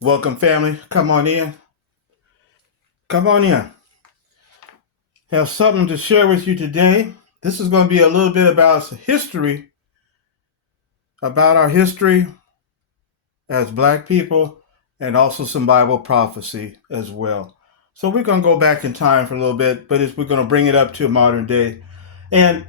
Welcome, family. Come on in. Come on in. Have something to share with you today. This is going to be a little bit about history, about our history as Black people, and also some Bible prophecy as well. So we're going to go back in time for a little bit, but we're going to bring it up to modern day. And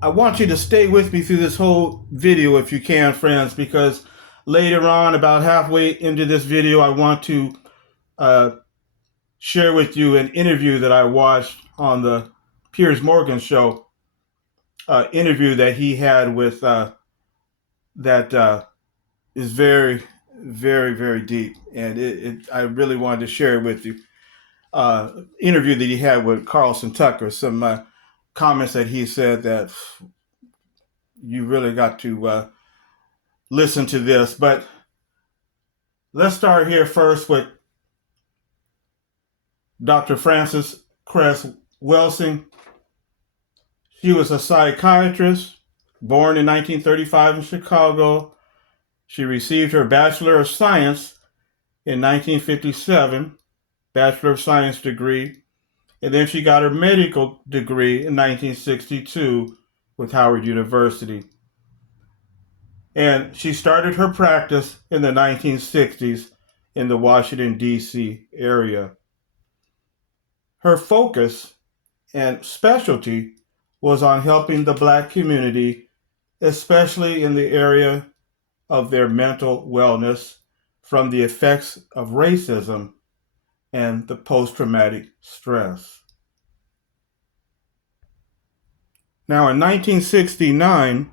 I want you to stay with me through this whole video if you can, friends, because later on, about halfway into this video, I want to uh, share with you an interview that I watched on the Piers Morgan show, interview that he had with that is very, very, very deep, and I really wanted to share it with you. Interview that he had with Carlson Tucker, some comments that he said that you really got to listen to this. But let's start here first with Dr. Frances Cress Welsing. She was a psychiatrist, born in 1935 in Chicago. She received her Bachelor of Science in 1957, Bachelor of Science degree, and then she got her medical degree in 1962 with Howard University. And she started her practice in the 1960s in the Washington, D.C. area. Her focus and specialty was on helping the Black community, especially in the area of their mental wellness from the effects of racism and the post-traumatic stress. Now, in 1969,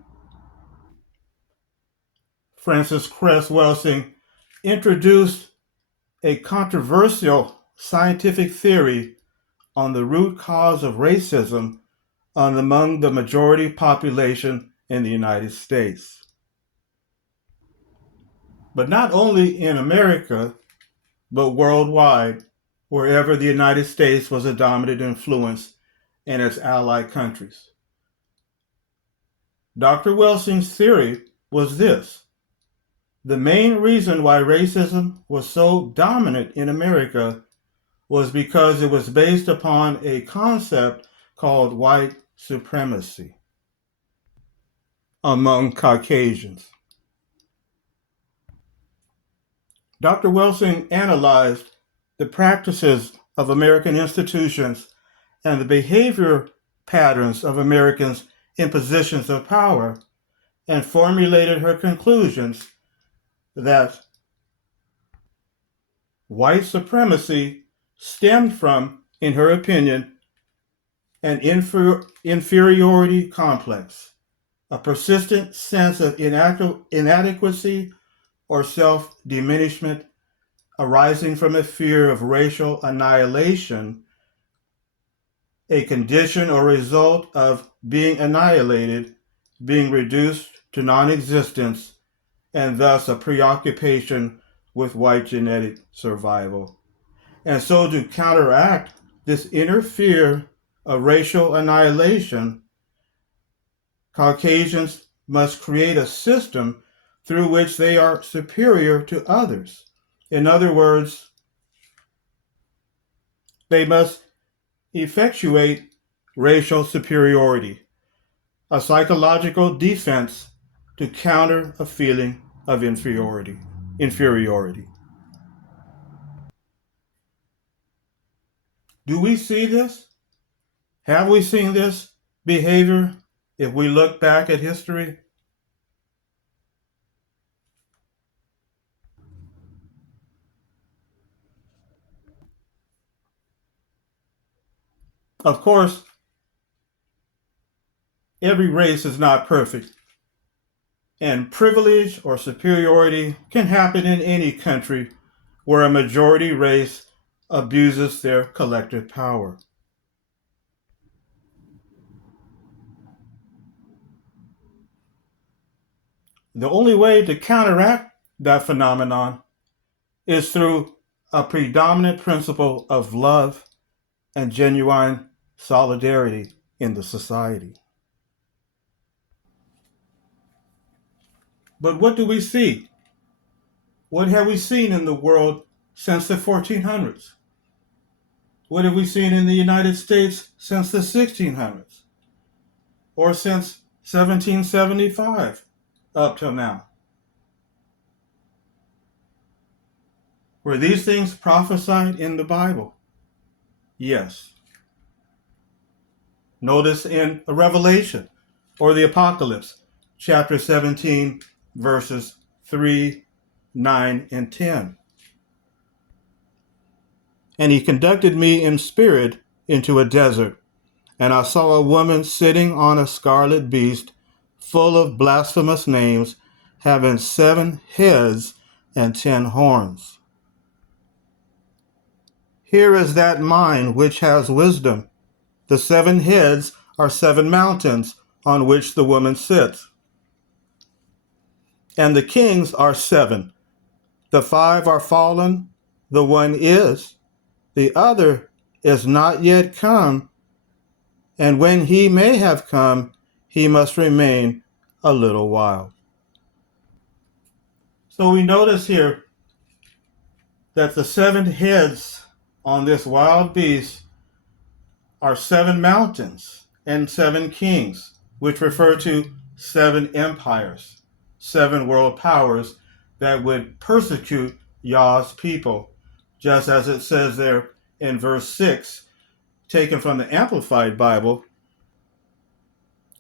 Frances Cress Welsing introduced a controversial scientific theory on the root cause of racism among the majority population in the United States. But not only in America, but worldwide, wherever the United States was a dominant influence in its allied countries. Dr. Welsing's theory was this: the main reason why racism was so dominant in America was because it was based upon a concept called white supremacy among Caucasians. Dr. Welsing analyzed the practices of American institutions and the behavior patterns of Americans in positions of power, and formulated her conclusions that white supremacy stemmed from, in her opinion, an inferiority complex, a persistent sense of inadequacy or self-diminishment arising from a fear of racial annihilation, a condition or result of being annihilated, being reduced to non-existence, and thus a preoccupation with white genetic survival. And so to counteract this inner fear of racial annihilation, Caucasians must create a system through which they are superior to others. In other words, they must effectuate racial superiority, a psychological defense to counter a feeling of inferiority. Do we see this? Have we seen this behavior if we look back at history? Of course, every race is not perfect, and privilege or superiority can happen in any country where a majority race abuses their collective power. The only way to counteract that phenomenon is through a predominant principle of love and genuine solidarity in the society. But what do we see What have we seen in the world since the 1400s? What have we seen in the United States since the 1600s? Or since 1775 up till now? Were these things prophesied in the Bible? Yes. Notice in Revelation or the Apocalypse, chapter 17, verses 3, 9, and 10. And he conducted me in spirit into a desert, and I saw a woman sitting on a scarlet beast, full of blasphemous names, having 7 heads and 10 horns. Here is that mind which has wisdom. The 7 heads are 7 mountains on which the woman sits. And the kings are 7. The 5 are fallen, the one is, the other is not yet come, and when he may have come, he must remain a little while. So we notice here that the 7 heads on this wild beast are 7 mountains and 7 kings, which refer to 7 empires, 7 world powers that would persecute YAH's people, just as it says there in verse 6, taken from the Amplified Bible.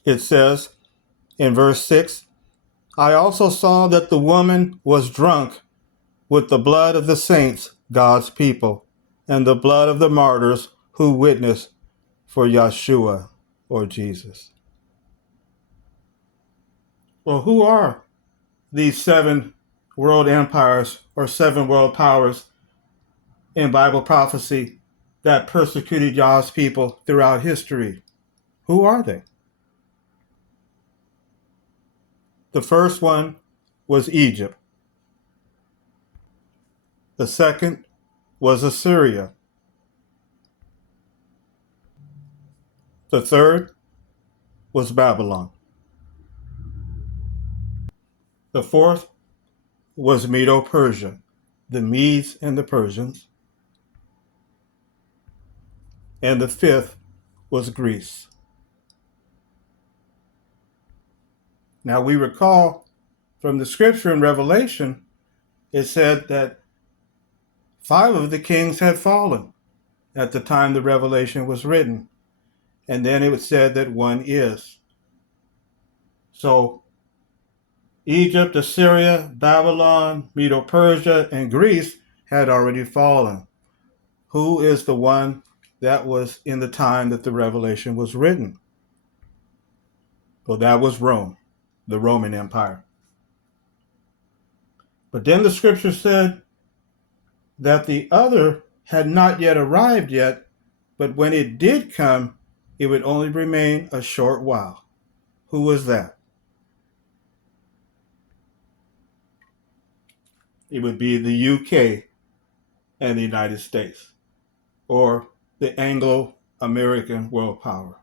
It says in verse 6, I also saw that the woman was drunk with the blood of the saints, God's people, and the blood of the martyrs who witnessed for Yeshua, or Jesus. Well, who are these 7 world empires or 7 world powers in Bible prophecy that persecuted Yah's people throughout history? Who are they? The first one was Egypt. The second was Assyria. The third was Babylon. The fourth was Medo-Persia, the Medes and the Persians. And the fifth was Greece. Now we recall from the scripture in Revelation, it said that 5 of the kings had fallen at the time the Revelation was written. And then it was said that 1 is. So Egypt, Assyria, Babylon, Medo-Persia, and Greece had already fallen. Who is the one that was in the time that the Revelation was written? Well, that was Rome, the Roman Empire. But then the scripture said that the other had not yet arrived yet, but when it did come, it would only remain a short while. Who was that? It would be the UK and the United States, or the Anglo-American world power.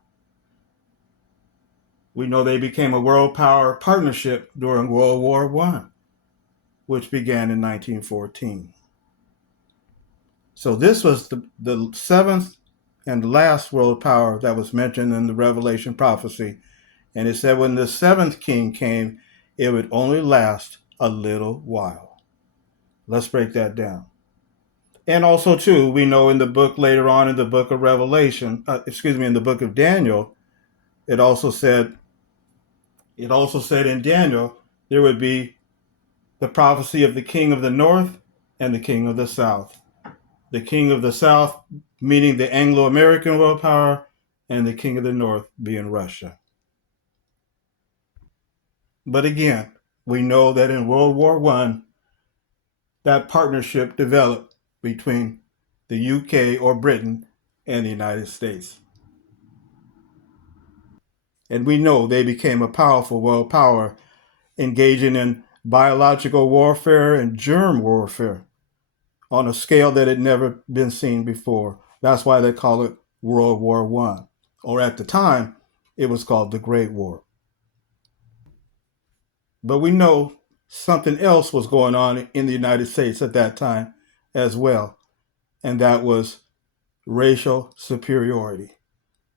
We know they became a world power partnership during World War I, which began in 1914. So this was the 7th and last world power that was mentioned in the Revelation prophecy. And it said when the 7th king came, it would only last a little while. Let's break that down. And also, too, we know in the book later on in the book of Revelation, in the book of Daniel, it also said in Daniel, there would be the prophecy of the king of the north and the king of the south. The king of the south, meaning the Anglo-American world power, and the king of the north being Russia. But again, we know that in World War I, that partnership developed between the UK or Britain and the United States. And we know they became a powerful world power, engaging in biological warfare and germ warfare on a scale that had never been seen before. That's why they call it World War I. Or at the time, it was called the Great War. But we know something else was going on in the United States at that time as well, and that was racial superiority,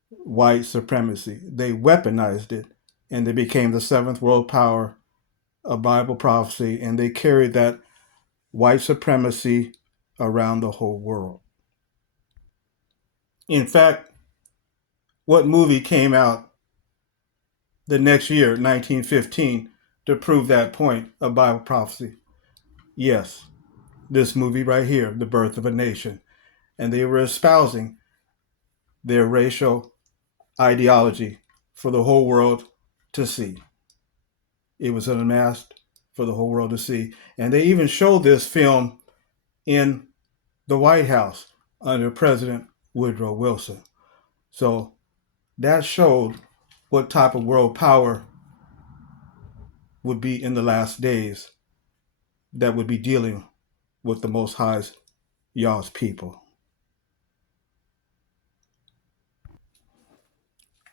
white supremacy. They weaponized it, and they became the seventh world power of Bible prophecy, and they carried that white supremacy around the whole world. In fact, what movie came out the next year, 1915, to prove that point of Bible prophecy? Yes, this movie right here, The Birth of a Nation. And they were espousing their racial ideology for the whole world to see. It was unmasked for the whole world to see. And they even showed this film in the White House under President Woodrow Wilson. So that showed what type of world power would be in the last days that would be dealing with the Most High's YAH's people.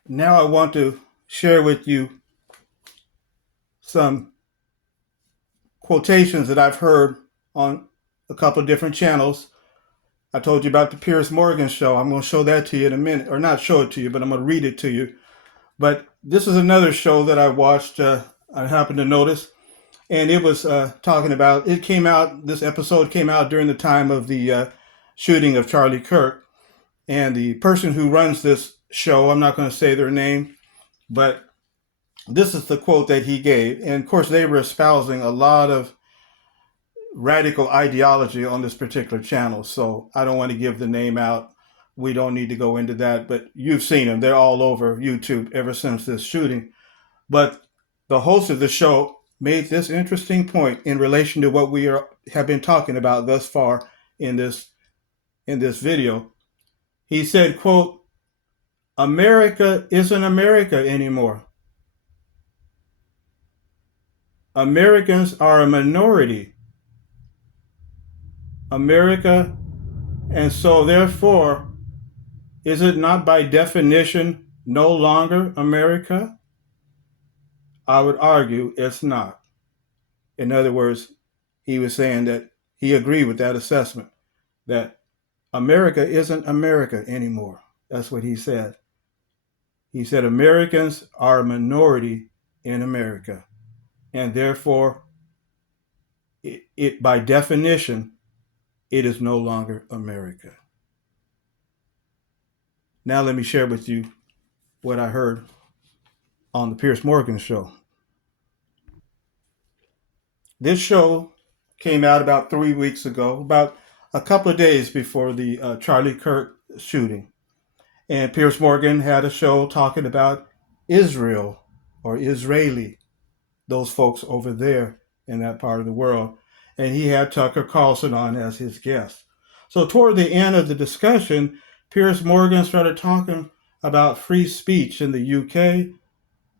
Now I want to share with you some quotations that I've heard on a couple of different channels. I told you about the Piers Morgan show. I'm going to show that to you in a minute, or not show it to you, but I'm going to read it to you. But this is another show that I watched. I happened to notice, and it was talking about, this episode came out during the time of the shooting of Charlie Kirk. And the person who runs this show, I'm not going to say their name, but this is the quote that he gave. And of course, they were espousing a lot of radical ideology on this particular channel. So I don't want to give the name out. We don't need to go into that, but you've seen them. They're all over YouTube ever since this shooting. But the host of the show made this interesting point in relation to what we have been talking about thus far in this video. He said, quote, "America isn't America anymore. Americans are a minority. America, and so therefore, is it not by definition no longer America? I would argue it's not." In other words, he was saying that he agreed with that assessment, that America isn't America anymore. That's what he said. He said Americans are a minority in America, and therefore, it by definition, it is no longer America. Now let me share with you what I heard on the Piers Morgan show. This show came out about 3 weeks ago, about a couple of days before the Charlie Kirk shooting. And Piers Morgan had a show talking about Israel, or Israeli, those folks over there in that part of the world. And he had Tucker Carlson on as his guest. So toward the end of the discussion, Piers Morgan started talking about free speech in the UK.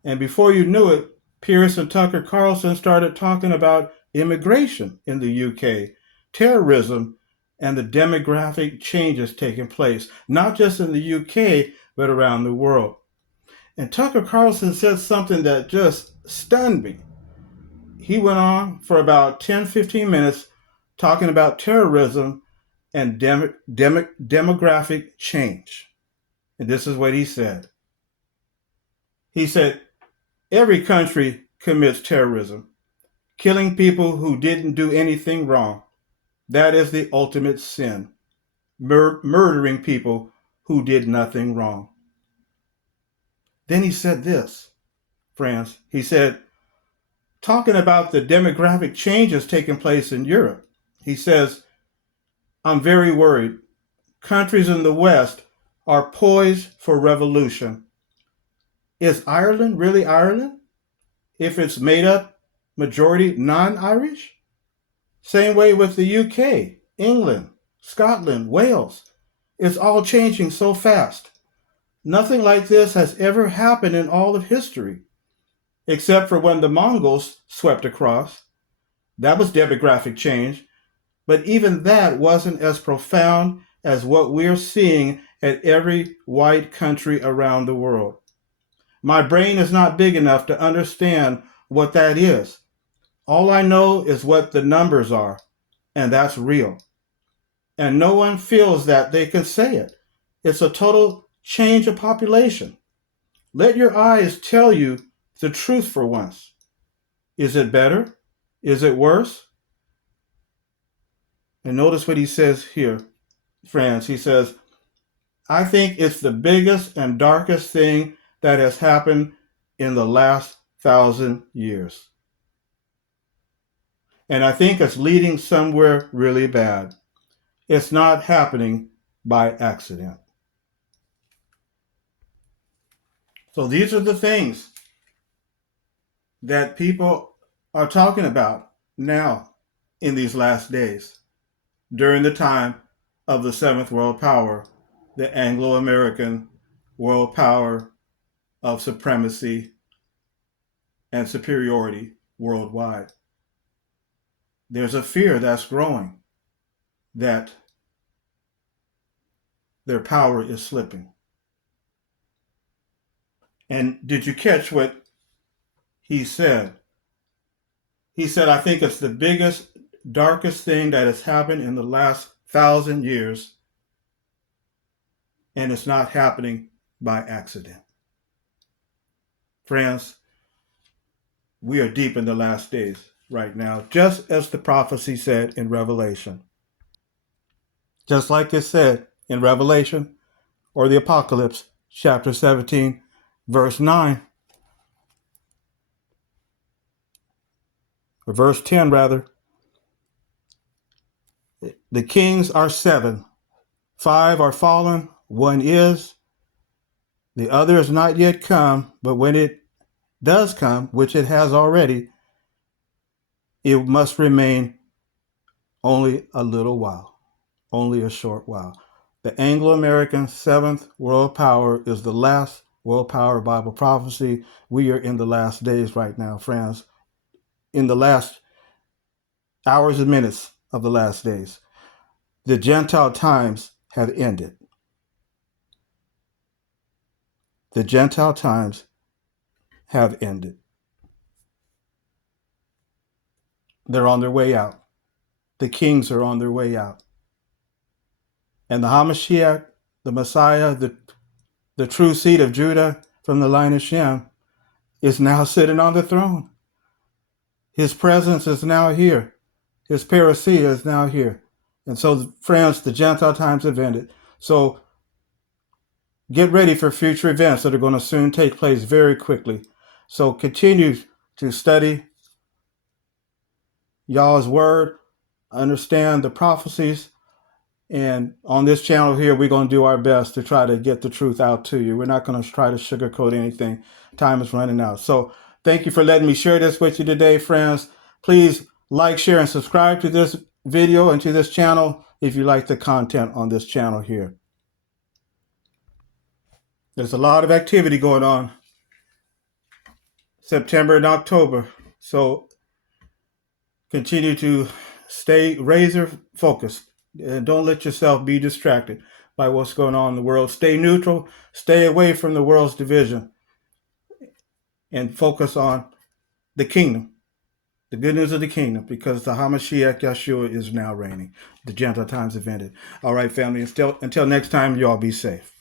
And before you knew it, Piers and Tucker Carlson started talking about immigration in the UK, terrorism, and the demographic changes taking place, not just in the UK, but around the world. And Tucker Carlson said something that just stunned me. He went on for about 10, 15 minutes talking about terrorism and demographic change. And this is what he said. He said, every country commits terrorism, killing people who didn't do anything wrong. That is the ultimate sin, murdering people who did nothing wrong. Then he said this, friends. He said, talking about the demographic changes taking place in Europe, he says, I'm very worried. Countries in the West are poised for revolution. Is Ireland really Ireland if it's made up majority non-Irish? Same way with the UK, England, Scotland, Wales. It's all changing so fast. Nothing like this has ever happened in all of history, except for when the Mongols swept across. That was demographic change, but even that wasn't as profound as what we're seeing at every white country around the world. My brain is not big enough to understand what that is. All I know is what the numbers are, and that's real. And no one feels that they can say it. It's a total change of population. Let your eyes tell you the truth for once. Is it better? Is it worse? And notice what he says here, friends. He says, I think it's the biggest and darkest thing that has happened in the last 1,000 years. And I think it's leading somewhere really bad. It's not happening by accident. So these are the things that people are talking about now in these last days, during the time of the seventh world power, the Anglo-American world power of supremacy and superiority worldwide. There's a fear that's growing that their power is slipping. And did you catch what he said? He said, I think it's the biggest, darkest thing that has happened in the last 1,000 years, and it's not happening by accident. Friends, we are deep in the last days right now, just as the prophecy said in Revelation. Just like it said in Revelation or the Apocalypse, chapter 17, verse 9, or verse 10 rather. The kings are 7. 5 are fallen, 1 is. The other is not yet come, but when it does come, which it has already, it must remain only a little while, only a short while. The Anglo-American seventh world power is the last world power Bible prophecy. We are in the last days right now, friends, in the last hours and minutes of the last days. The Gentile times have ended. The Gentile times have ended. They're on their way out. The kings are on their way out. And the Hamashiach, the Messiah, the true seed of Judah from the line of Shem, is now sitting on the throne. His presence is now here. His parousia is now here. And so, friends, the Gentile times have ended. So get ready for future events that are going to soon take place very quickly. So continue to study YAH's word, understand the prophecies, and on this channel here, we're going to do our best to try to get the truth out to you. We're not going to try to sugarcoat anything. Time is running out. So thank you for letting me share this with you today, friends. Please like, share, and subscribe to this video and to this channel if you like the content on this channel here. There's a lot of activity going on September and October. So continue to stay razor focused. And don't let yourself be distracted by what's going on in the world. Stay neutral. Stay away from the world's division. And focus on the kingdom. The good news of the kingdom. Because the Hamashiach Yeshua is now reigning. The Gentile times have ended. All right, family. Until next time, you all be safe.